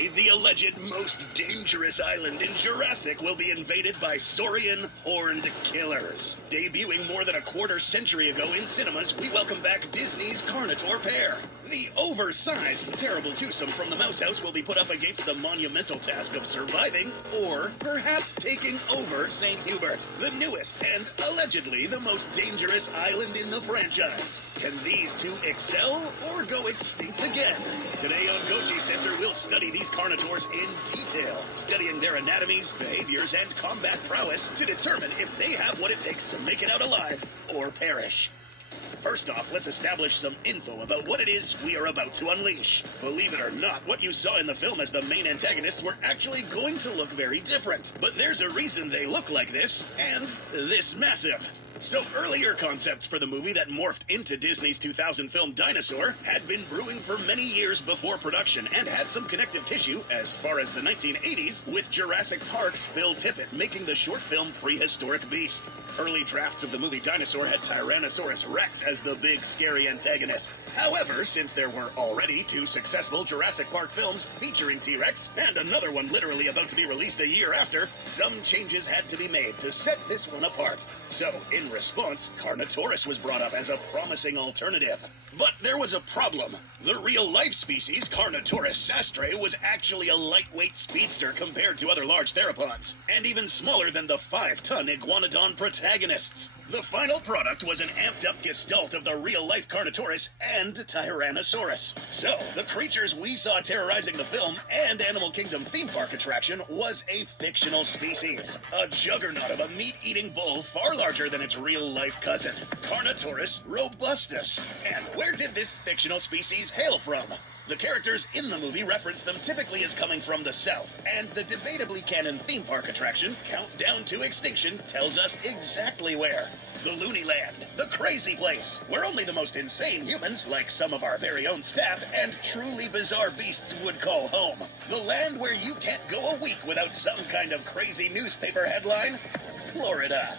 Today, the alleged most dangerous island in Jurassic will be invaded by saurian horned killers. Debuting more than a quarter century ago in cinemas, we welcome back Disney's Carnotaur pair. The oversized, terrible twosome from the Mouse House will be put up against the monumental task of surviving, or perhaps taking over St. Hubert, the newest and allegedly the most dangerous island in the franchise. Can these two excel or go extinct again? Today on Goji Center, we'll study these carnotaurs in detail, studying their anatomies, behaviors, and combat prowess to determine if they have what it takes to make it out alive or perish. First off, let's establish some info about what it is we are about to unleash. Believe it or not, what you saw in the film as the main antagonists were actually going to look very different. But there's a reason they look like this, and this massive. So earlier concepts for the movie that morphed into Disney's 2000 film Dinosaur had been brewing for many years before production and had some connective tissue as far as the 1980s with Jurassic Park's Phil Tippett making the short film Prehistoric Beast. Early drafts of the movie Dinosaur had Tyrannosaurus Rex as the big scary antagonist. However, since there were already two successful Jurassic Park films featuring T-Rex and another one literally about to be released a year after, some changes had to be made to set this one apart. So, in response, Carnotaurus was brought up as a promising alternative. But there was a problem. The real-life species, Carnotaurus sastre, was actually a lightweight speedster compared to other large theropods, and even smaller than the 5-ton iguanodon protagonists. The final product was an amped-up gestalt of the real-life Carnotaurus and Tyrannosaurus. So, the creatures we saw terrorizing the film and Animal Kingdom theme park attraction was a fictional species. A juggernaut of a meat-eating bull far larger than its real-life cousin, Carnotaurus robustus. And where did this fictional species hail from? The characters in the movie reference them typically as coming from the south, and the debatably canon theme park attraction, Countdown to Extinction, tells us exactly where. The Looney Land, the crazy place, where only the most insane humans, like some of our very own staff, and truly bizarre beasts would call home. The land where you can't go a week without some kind of crazy newspaper headline? Florida.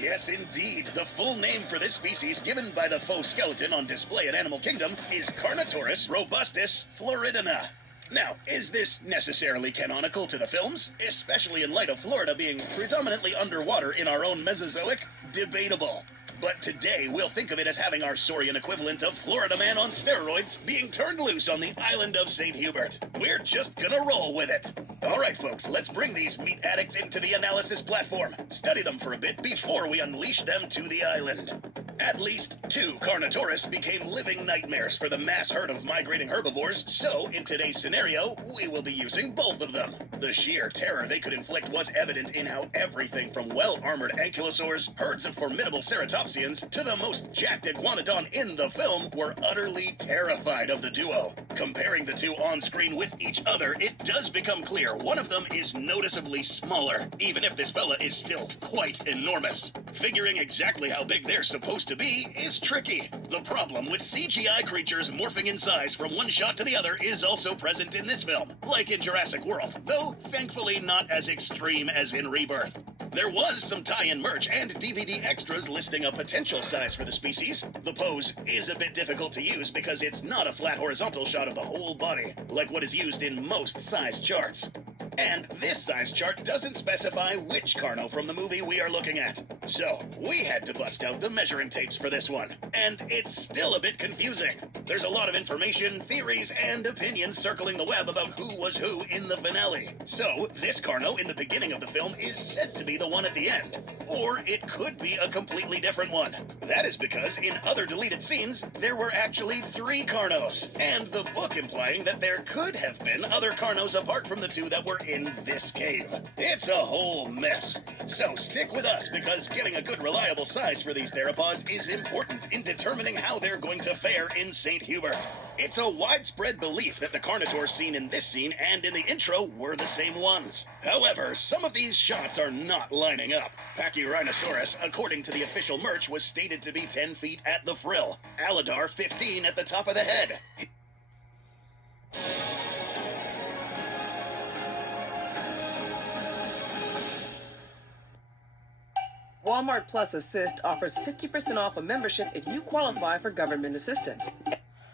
Yes, indeed. The full name for this species, given by the faux skeleton on display at Animal Kingdom, is Carnotaurus robustus floridana. Now, is this necessarily canonical to the films, especially in light of Florida being predominantly underwater in our own Mesozoic? Debatable. But today, we'll think of it as having our saurian equivalent of Florida Man on steroids being turned loose on the island of St. Hubert. We're just gonna roll with it. Alright folks, let's bring these meat addicts into the analysis platform. Study them for a bit before we unleash them to the island. At least 2 Carnotaurus became living nightmares for the mass herd of migrating herbivores, so in today's scenario, we will be using both of them. The sheer terror they could inflict was evident in how everything from well-armored ankylosaurs, herds of formidable ceratopsians, to the most jacked iguanodon in the film were utterly terrified of the duo. Comparing the two on screen with each other, it does become clear one of them is noticeably smaller, even if this fella is still quite enormous. Figuring exactly how big they're supposed to be is tricky. The problem with CGI creatures morphing in size from one shot to the other is also present in this film, like in Jurassic World, though thankfully not as extreme as in Rebirth. There was some tie-in merch and DVD extras listing a potential size for the species. The pose is a bit difficult to use because it's not a flat horizontal shot of the whole body, like what is used in most size charts. And this size chart doesn't specify which Carno from the movie we are looking at. So, we had to bust out the measuring tapes for this one. And it's still a bit confusing. There's a lot of information, theories, and opinions circling the web about who was who in the finale. So, this Carno in the beginning of the film is said to be the one at the end. Or it could be a completely different one. That is because in other deleted scenes, there were actually 3 Carnos, and the book implying that there could have been other Carnos apart from the 2 that were in this cave. It's a whole mess. So stick with us because getting a good reliable size for these theropods is important in determining how they're going to fare in St. Hubert. It's a widespread belief that the carnotaurs seen in this scene and in the intro were the same ones. However, some of these shots are not lining up. Pachyrhinosaurus, according to the official merch, was stated to be 10 feet at the frill. Aladar, 15 at the top of the head. Walmart Plus Assist offers 50% off a membership if you qualify for government assistance.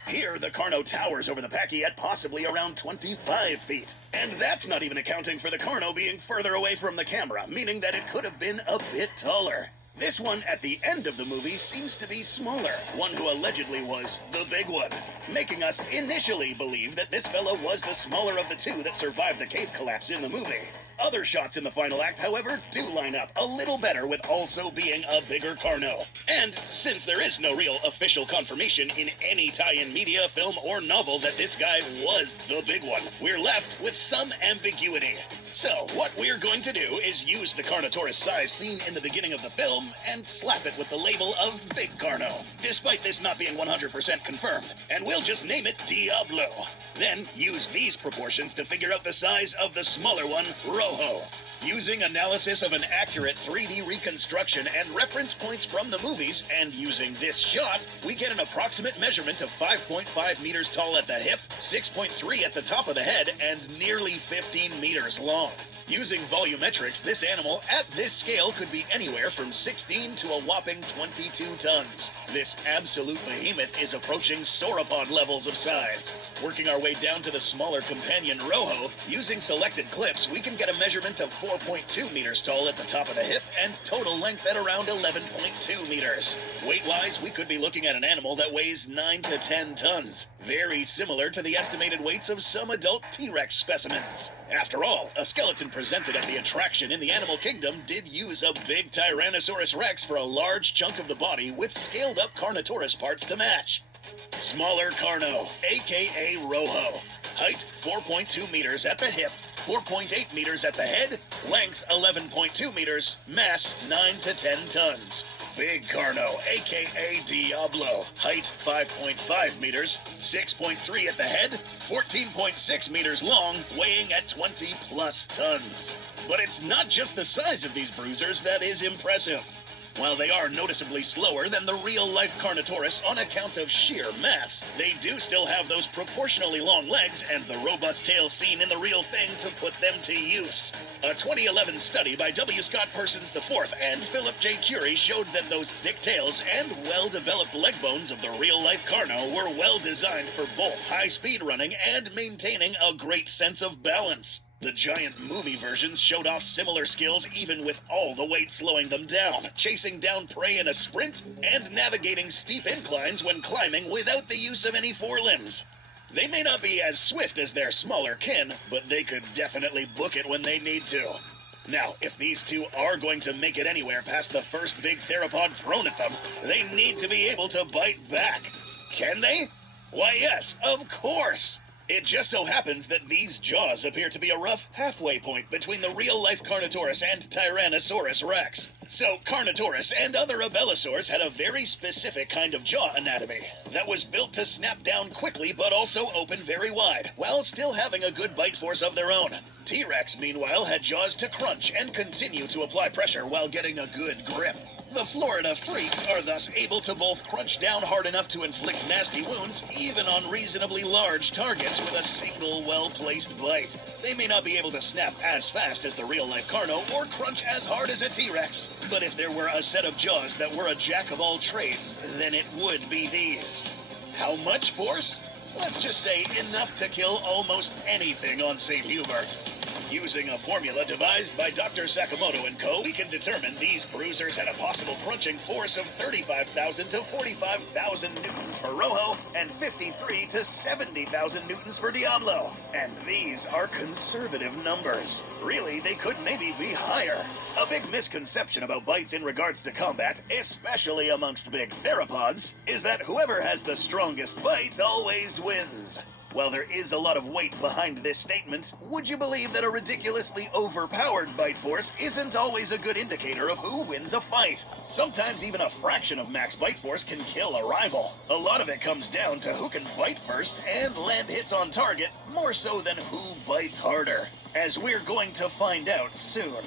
Here, the Carno towers over the Pachy at possibly around 25 feet. And that's not even accounting for the Carno being further away from the camera, meaning that it could have been a bit taller. This one at the end of the movie seems to be smaller, one who allegedly was the big one, making us initially believe that this fella was the smaller of the two that survived the cave collapse in the movie. Other shots in the final act, however, do line up a little better with also being a bigger Carno. And since there is no real official confirmation in any tie-in media, film, or novel that this guy was the big one, we're left with some ambiguity. So, what we're going to do is use the Carnotaurus size seen in the beginning of the film and slap it with the label of Big Carno, despite this not being 100% confirmed, and we'll just name it Diablo. Then use these proportions to figure out the size of the smaller one, Rojo. Using analysis of an accurate 3D reconstruction and reference points from the movies, and using this shot, we get an approximate measurement of 5.5 meters tall at the hip, 6.3 at the top of the head, and nearly 15 meters long. Using volumetrics, this animal at this scale could be anywhere from 16 to a whopping 22 tons. This absolute behemoth is approaching sauropod levels of size. Working our way down to the smaller companion Rojo, using selected clips, we can get a measurement of 4.2 meters tall at the top of the hip and total length at around 11.2 meters. Weight-wise, we could be looking at an animal that weighs 9 to 10 tons. Very similar to the estimated weights of some adult T-Rex specimens. After all, a skeleton presented at the attraction in the animal kingdom did use a big Tyrannosaurus Rex for a large chunk of the body with scaled-up Carnotaurus parts to match. Smaller Carno, aka Rojo. Height 4.2 meters at the hip, 4.8 meters at the head, length 11.2 meters, mass 9 to 10 tons. Big Carno, aka Diablo. Height 5.5 meters, 6.3 at the head, 14.6 meters long, weighing at 20 plus tons. But it's not just the size of these bruisers that is impressive. While they are noticeably slower than the real-life Carnotaurus on account of sheer mass, they do still have those proportionally long legs and the robust tail seen in the real thing to put them to use. A 2011 study by W. Scott Persons IV and Philip J. Curie showed that those thick tails and well-developed leg bones of the real-life Carno were well-designed for both high-speed running and maintaining a great sense of balance. The giant movie versions showed off similar skills even with all the weight slowing them down, chasing down prey in a sprint, and navigating steep inclines when climbing without the use of any forelimbs. They may not be as swift as their smaller kin, but they could definitely book it when they need to. Now, if these two are going to make it anywhere past the first big theropod thrown at them, they need to be able to bite back. Can they? Why, yes, of course! It just so happens that these jaws appear to be a rough halfway point between the real-life Carnotaurus and Tyrannosaurus Rex. So, Carnotaurus and other abelisaurs had a very specific kind of jaw anatomy that was built to snap down quickly but also open very wide, while still having a good bite force of their own. T-Rex, meanwhile, had jaws to crunch and continue to apply pressure while getting a good grip. The Florida freaks are thus able to both crunch down hard enough to inflict nasty wounds, even on reasonably large targets with a single well-placed bite. They may not be able to snap as fast as the real-life Carno or crunch as hard as a T-Rex, but if there were a set of jaws that were a jack-of-all-trades, then it would be these. How much force? Let's just say enough to kill almost anything on St. Hubert. Using a formula devised by Dr. Sakamoto and co., we can determine these bruisers had a possible crunching force of 35,000 to 45,000 newtons for Rojo and 53 to 70,000 newtons for Diablo. And these are conservative numbers. Really, they could maybe be higher. A big misconception about bites in regards to combat, especially amongst big theropods, is that whoever has the strongest bite always wins. While there is a lot of weight behind this statement, would you believe that a ridiculously overpowered bite force isn't always a good indicator of who wins a fight? Sometimes even a fraction of max bite force can kill a rival. A lot of it comes down to who can bite first and land hits on target, more so than who bites harder, as we're going to find out soon.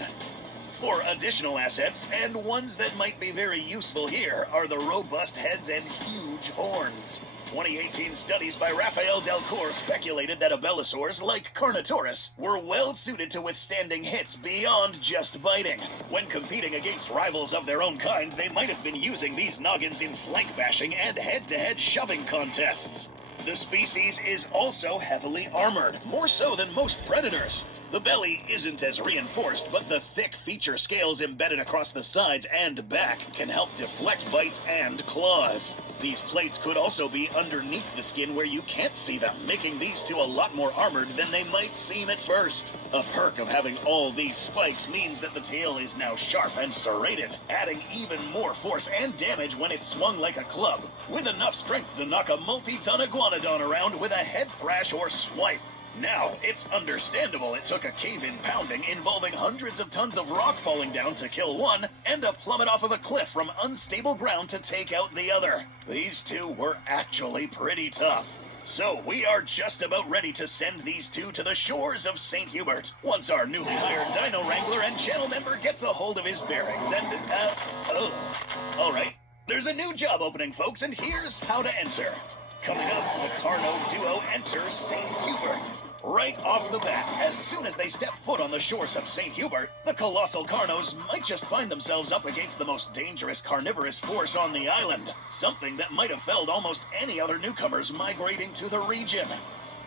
For additional assets, and ones that might be very useful here, are the robust heads and huge horns. 2018 studies by Raphael Delcourt speculated that abelisaurs, like Carnotaurus, were well suited to withstanding hits beyond just biting. When competing against rivals of their own kind, they might have been using these noggins in flank bashing and head-to-head shoving contests. The species is also heavily armored, more so than most predators. The belly isn't as reinforced, but the thick feature scales embedded across the sides and back can help deflect bites and claws. These plates could also be underneath the skin where you can't see them, making these two a lot more armored than they might seem at first. A perk of having all these spikes means that the tail is now sharp and serrated, adding even more force and damage when it's swung like a club, with enough strength to knock a multi-ton iguanodon around with a head thrash or swipe. Now, it's understandable it took a cave-in pounding involving hundreds of tons of rock falling down to kill one, and a plummet off of a cliff from unstable ground to take out the other. These two were actually pretty tough. So we are just about ready to send these two to the shores of St. Hubert, once our newly hired Dino Wrangler and channel member gets a hold of his bearings and, Alright, there's a new job opening, folks, and here's how to enter. Coming up, the Carno duo enters St. Hubert. Right off the bat, as soon as they step foot on the shores of St. Hubert, the colossal Carnos might just find themselves up against the most dangerous carnivorous force on the island, something that might have felled almost any other newcomers migrating to the region.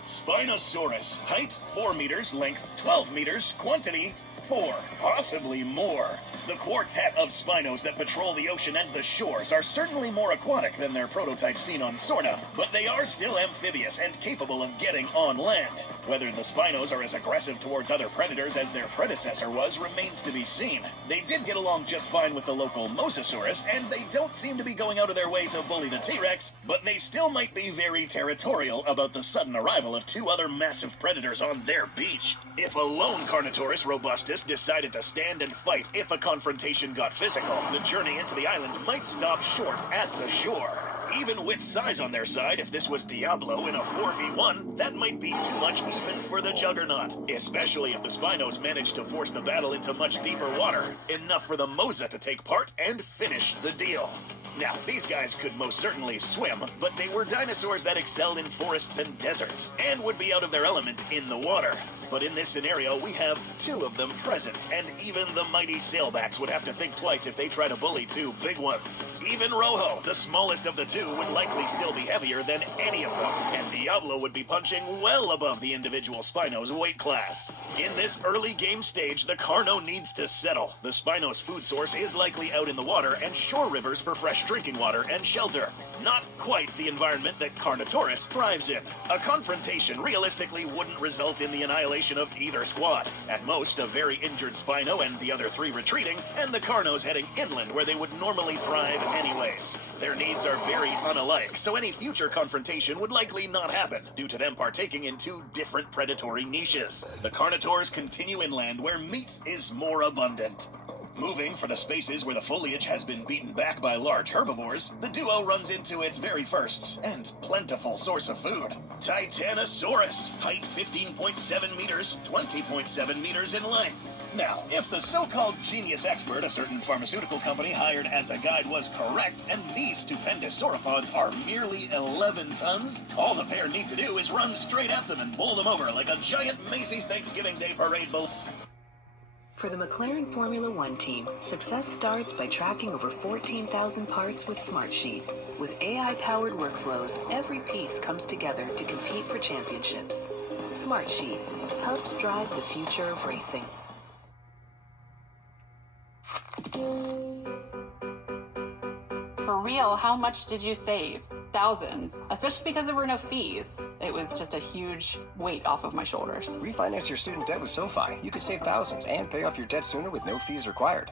Spinosaurus, height 4 meters, length 12 meters, quantity 4, possibly more. The quartet of Spinos that patrol the ocean and the shores are certainly more aquatic than their prototype seen on Sorna, but they are still amphibious and capable of getting on land. Whether the Spinos are as aggressive towards other predators as their predecessor was remains to be seen. They did get along just fine with the local Mosasaurus, and they don't seem to be going out of their way to bully the T-Rex, but they still might be very territorial about the sudden arrival of two other massive predators on their beach. If a lone Carnotaurus robustus decided to stand and fight if a confrontation got physical, the journey into the island might stop short at the shore. Even with size on their side, if this was Diablo in a 4v1, that might be too much even for the Juggernaut, especially if the Spinos managed to force the battle into much deeper water, enough for the Mosa to take part and finish the deal. Now, these guys could most certainly swim, but they were dinosaurs that excelled in forests and deserts, and would be out of their element in the water. But in this scenario, we have two of them present, and even the mighty sailbacks would have to think twice if they try to bully two big ones. Even Rojo, the smallest of the two, would likely still be heavier than any of them, and Diablo would be punching well above the individual Spino's weight class. In this early game stage, the Carno needs to settle. The Spino's food source is likely out in the water and shore rivers for fresh drinking water and shelter. Not quite the environment that Carnotaurus thrives in. A confrontation realistically wouldn't result in the annihilation of either squad. At most, a very injured Spino and the other three retreating, and the Carnos heading inland where they would normally thrive anyways. Their needs are very unalike, so any future confrontation would likely not happen, due to them partaking in two different predatory niches. The Carnotaurs continue inland where meat is more abundant. Moving for the spaces where the foliage has been beaten back by large herbivores, the duo runs into its very first and plentiful source of food. Titanosaurus, height 15.7 meters, 20.7 meters in length. Now, if the so-called genius expert a certain pharmaceutical company hired as a guide was correct, and these stupendous sauropods are merely 11 tons, all the pair need to do is run straight at them and bowl them over like a giant Macy's Thanksgiving Day parade bull. For the McLaren Formula One team, success starts by tracking over 14,000 parts with Smartsheet. With AI-powered workflows, every piece comes together to compete for championships. Smartsheet helps drive the future of racing. For real, how much did you save? Thousands, especially because there were no fees. It was just a huge weight off of my shoulders. Refinance your student debt with SoFi. You could save thousands and pay off your debt sooner with no fees required.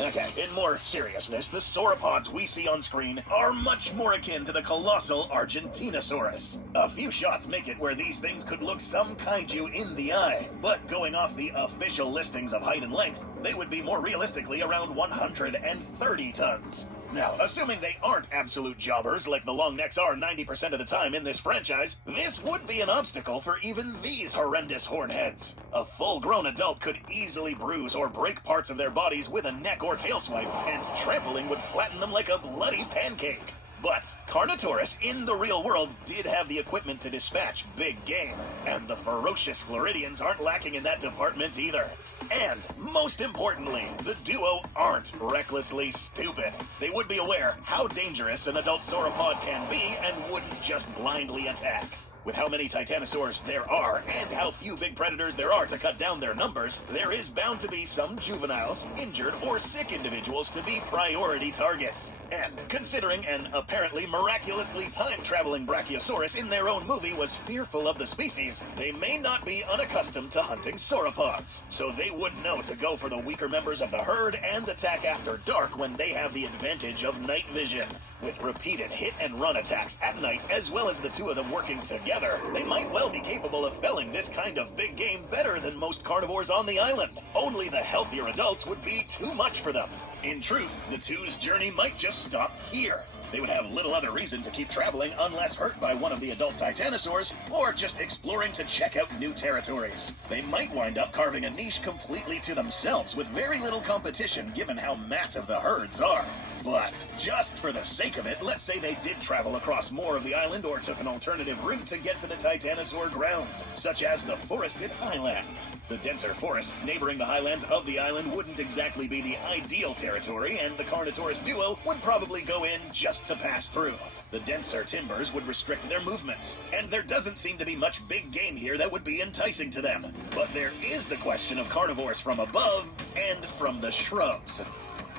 Okay, in more seriousness, the sauropods we see on screen are much more akin to the colossal Argentinosaurus. A few shots make it where these things could look some kaiju in the eye, but going off the official listings of height and length, they would be more realistically around 130 tons. Now, assuming they aren't absolute jobbers like the long necks are 90% of the time in this franchise, this would be an obstacle for even these horrendous hornheads. A full-grown adult could easily bruise or break parts of their bodies with a neck or tail swipe, and trampling would flatten them like a bloody pancake. But Carnotaurus in the real world did have the equipment to dispatch big game, and the ferocious Floridians aren't lacking in that department either. And, most importantly, the duo aren't recklessly stupid. They would be aware how dangerous an adult sauropod can be and wouldn't just blindly attack. With how many titanosaurs there are, and how few big predators there are to cut down their numbers, there is bound to be some juveniles, injured, or sick individuals to be priority targets. And considering an apparently miraculously time-traveling Brachiosaurus in their own movie was fearful of the species, they may not be unaccustomed to hunting sauropods. So they would know to go for the weaker members of the herd and attack after dark when they have the advantage of night vision. With repeated hit-and-run attacks at night, as well as the two of them working together, they might well be capable of felling this kind of big game better than most carnivores on the island. Only the healthier adults would be too much for them. In truth, the two's journey might just stop here. They would have little other reason to keep traveling unless hurt by one of the adult titanosaurs, or just exploring to check out new territories. They might wind up carving a niche completely to themselves with very little competition given how massive the herds are. But just for the sake of it, let's say they did travel across more of the island or took an alternative route to get to the titanosaur grounds, such as the forested highlands. The denser forests neighboring the highlands of the island wouldn't exactly be the ideal territory, and the Carnotaurus duo would probably go in just to pass through. The denser timbers would restrict their movements, and there doesn't seem to be much big game here that would be enticing to them. But there is the question of carnivores from above and from the shrubs.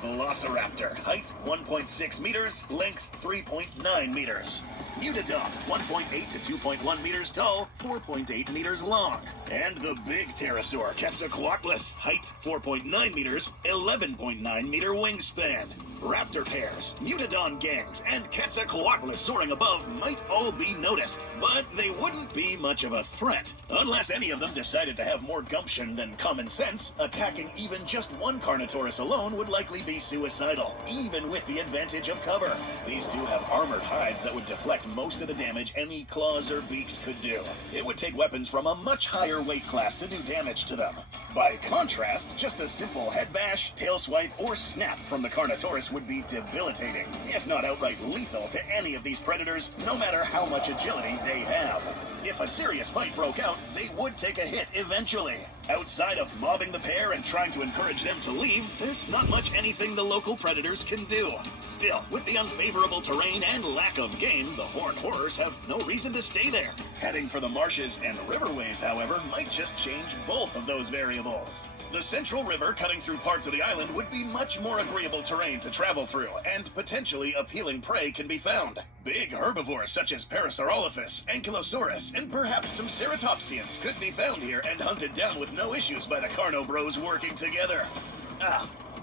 Velociraptor, height 1.6 meters, length 3.9 meters. Mutadon, 1.8 to 2.1 meters tall, 4.8 meters long. And the big pterosaur, Quetzalcoatlus, height 4.9 meters, 11.9 meter wingspan. Raptor pairs, Mutadon gangs, and Quetzalcoatlus soaring above might all be noticed, but they wouldn't be much of a threat. Unless any of them decided to have more gumption than common sense, attacking even just one Carnotaurus alone would likely be suicidal, even with the advantage of cover. These two have armored hides that would deflect most of the damage any claws or beaks could do. It would take weapons from a much higher weight class to do damage to them. By contrast, just a simple head bash, tail swipe, or snap from the Carnotaurus would be debilitating, if not outright lethal to any of these predators, no matter how much agility they have. If a serious fight broke out, they would take a hit eventually. Outside of mobbing the pair and trying to encourage them to leave, there's not much anything the local predators can do. Still, with the unfavorable terrain and lack of game, the horned horrors have no reason to stay there. Heading for the marshes and riverways, however, might just change both of those variables. The Central River cutting through parts of the island would be much more agreeable terrain to travel through, and potentially appealing prey can be found. Big herbivores such as Parasaurolophus, Ankylosaurus, and perhaps some ceratopsians could be found here and hunted down with no issues by the Carno Bros working together.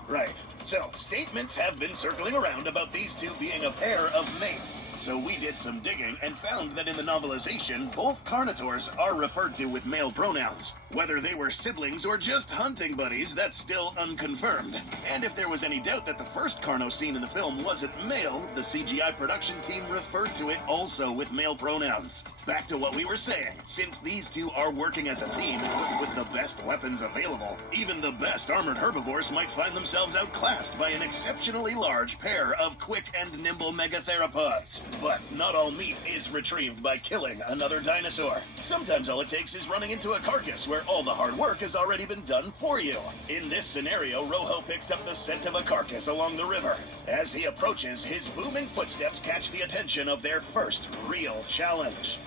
Right. So, statements have been circling around about these two being a pair of mates. So we did some digging and found that in the novelization, both carnivores are referred to with male pronouns. Whether they were siblings or just hunting buddies, that's still unconfirmed. And if there was any doubt that the first Carno seen in the film wasn't male, the CGI production team referred to it also with male pronouns. Back to what we were saying, since these two are working as a team equipped with the best weapons available, even the best armored herbivores might find themselves outclassed by an exceptionally large pair of quick and nimble megatheropods. But not all meat is retrieved by killing another dinosaur. Sometimes all it takes is running into a carcass where all the hard work has already been done for you. In this scenario, Rojo picks up the scent of a carcass along the river. As he approaches, his booming footsteps catch the attention of their first real challenge.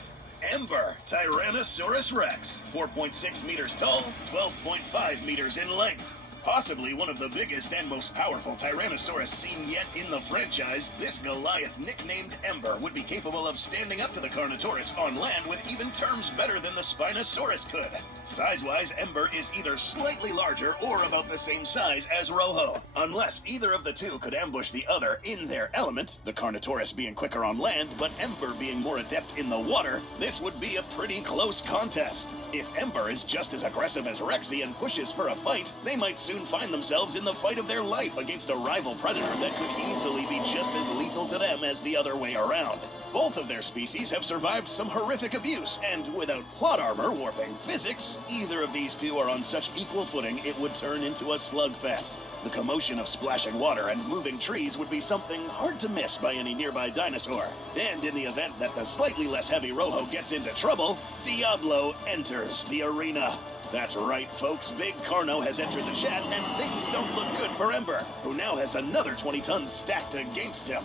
Ember, Tyrannosaurus Rex, 4.6 meters tall, 12.5 meters in length. Possibly one of the biggest and most powerful Tyrannosaurus seen yet in the franchise, this Goliath nicknamed Ember would be capable of standing up to the Carnotaurus on land with even terms better than the Spinosaurus could. Size-wise, Ember is either slightly larger or about the same size as Rojo. Unless either of the two could ambush the other in their element, the Carnotaurus being quicker on land, but Ember being more adept in the water, this would be a pretty close contest. If Ember is just as aggressive as Rexy and pushes for a fight, they might soon find themselves in the fight of their life against a rival predator that could easily be just as lethal to them as the other way around. Both of their species have survived some horrific abuse, and without plot armor warping physics, either of these two are on such equal footing it would turn into a slugfest. The commotion of splashing water and moving trees would be something hard to miss by any nearby dinosaur. And in the event that the slightly less heavy Rojo gets into trouble, Diablo enters the arena. That's right, folks. Big Carno has entered the chat, and things don't look good for Ember, who now has another 20 tons stacked against him.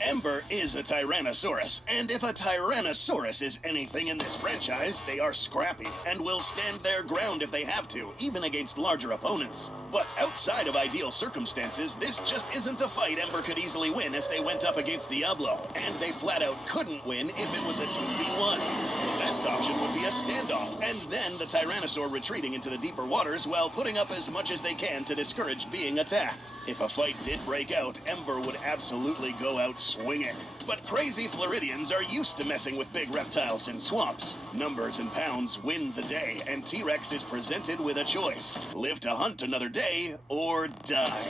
Ember is a Tyrannosaurus, and if a Tyrannosaurus is anything in this franchise, they are scrappy and will stand their ground if they have to, even against larger opponents. But outside of ideal circumstances, this just isn't a fight Ember could easily win if they went up against Diablo, and they flat out couldn't win if it was a 2v1. The best option would be a standoff, and then the Tyrannosaur retreating into the deeper waters while putting up as much as they can to discourage being attacked. If a fight did break out, Ember would absolutely go out swinging. But crazy Floridians are used to messing with big reptiles in swamps. Numbers and pounds win the day, and T-Rex is presented with a choice: live to hunt another day or die.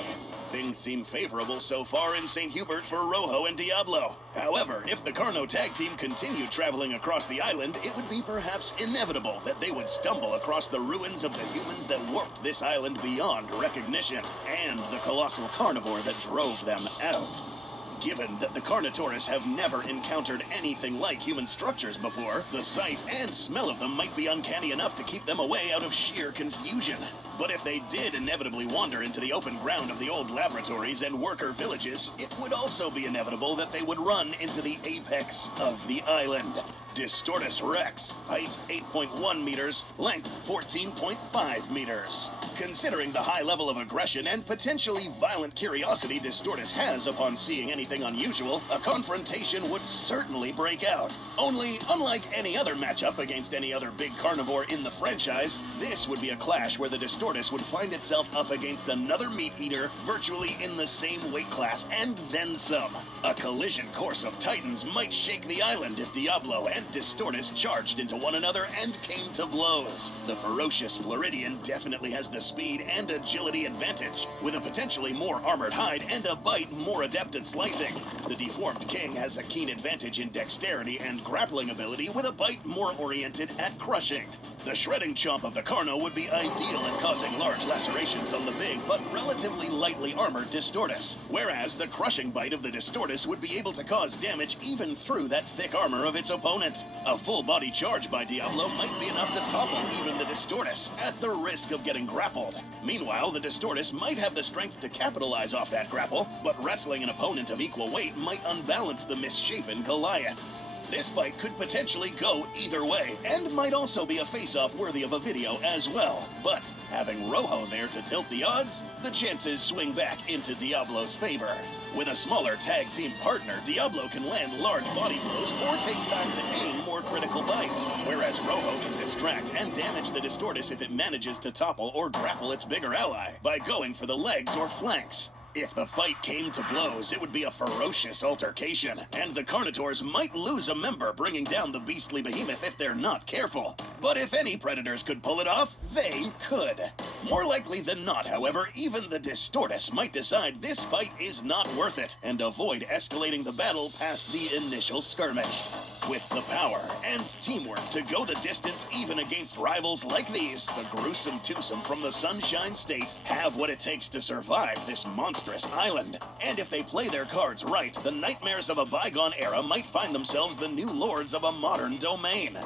Things seem favorable so far in St. Hubert for Rojo and Diablo. However, if the Carno tag team continued traveling across the island, it would be perhaps inevitable that they would stumble across the ruins of the humans that warped this island beyond recognition, and the colossal carnivore that drove them out. Given that the Carnotaurs have never encountered anything like human structures before, the sight and smell of them might be uncanny enough to keep them away out of sheer confusion. But if they did inevitably wander into the open ground of the old laboratories and worker villages, it would also be inevitable that they would run into the apex of the island. Distortus Rex, height 8.1 meters, length 14.5 meters. Considering the high level of aggression and potentially violent curiosity Distortus has upon seeing anything unusual, a confrontation would certainly break out. Only, unlike any other matchup against any other big carnivore in the franchise, this would be a clash where the Distortus would find itself up against another meat-eater virtually in the same weight class, and then some. A collision course of titans might shake the island if Diablo and Distortus charged into one another and came to blows. The ferocious Floridian definitely has the speed and agility advantage, with a potentially more armored hide and a bite more adept at slicing. The deformed king has a keen advantage in dexterity and grappling ability, with a bite more oriented at crushing. The shredding chomp of the Carno would be ideal at causing large lacerations on the big but relatively lightly armored Distortus, whereas the crushing bite of the Distortus would be able to cause damage even through that thick armor of its opponent. A full body charge by Diablo might be enough to topple even the Distortus, at the risk of getting grappled. Meanwhile, the Distortus might have the strength to capitalize off that grapple, but wrestling an opponent of equal weight might unbalance the misshapen Goliath. This fight could potentially go either way, and might also be a face-off worthy of a video as well. But having Rojo there to tilt the odds, the chances swing back into Diablo's favor. With a smaller tag team partner, Diablo can land large body blows or take time to aim more critical bites, whereas Rojo can distract and damage the Distortus if it manages to topple or grapple its bigger ally by going for the legs or flanks. If the fight came to blows, it would be a ferocious altercation, and the Carnotaurs might lose a member, bringing down the beastly behemoth if they're not careful. But if any predators could pull it off, they could. More likely than not, however, even the Distortus might decide this fight is not worth it, and avoid escalating the battle past the initial skirmish. With the power and teamwork to go the distance even against rivals like these, the gruesome twosome from the Sunshine State have what it takes to survive this monstrous island. And if they play their cards right, the nightmares of a bygone era might find themselves the new lords of a modern domain.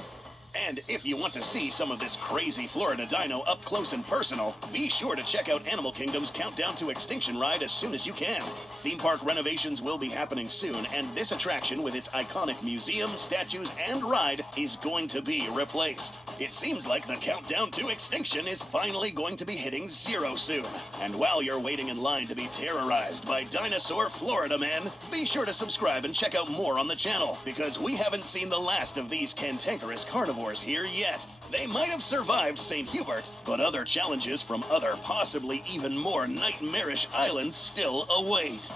And if you want to see some of this crazy Florida dino up close and personal, be sure to check out Animal Kingdom's Countdown to Extinction ride as soon as you can. Theme park renovations will be happening soon, and this attraction with its iconic museum, statues, and ride is going to be replaced. It seems like the Countdown to Extinction is finally going to be hitting zero soon. And while you're waiting in line to be terrorized by Dinosaur Florida Man, be sure to subscribe and check out more on the channel, because we haven't seen the last of these cantankerous carnivores here yet. They might have survived St. Hubert, but other challenges from other, possibly even more nightmarish islands still await.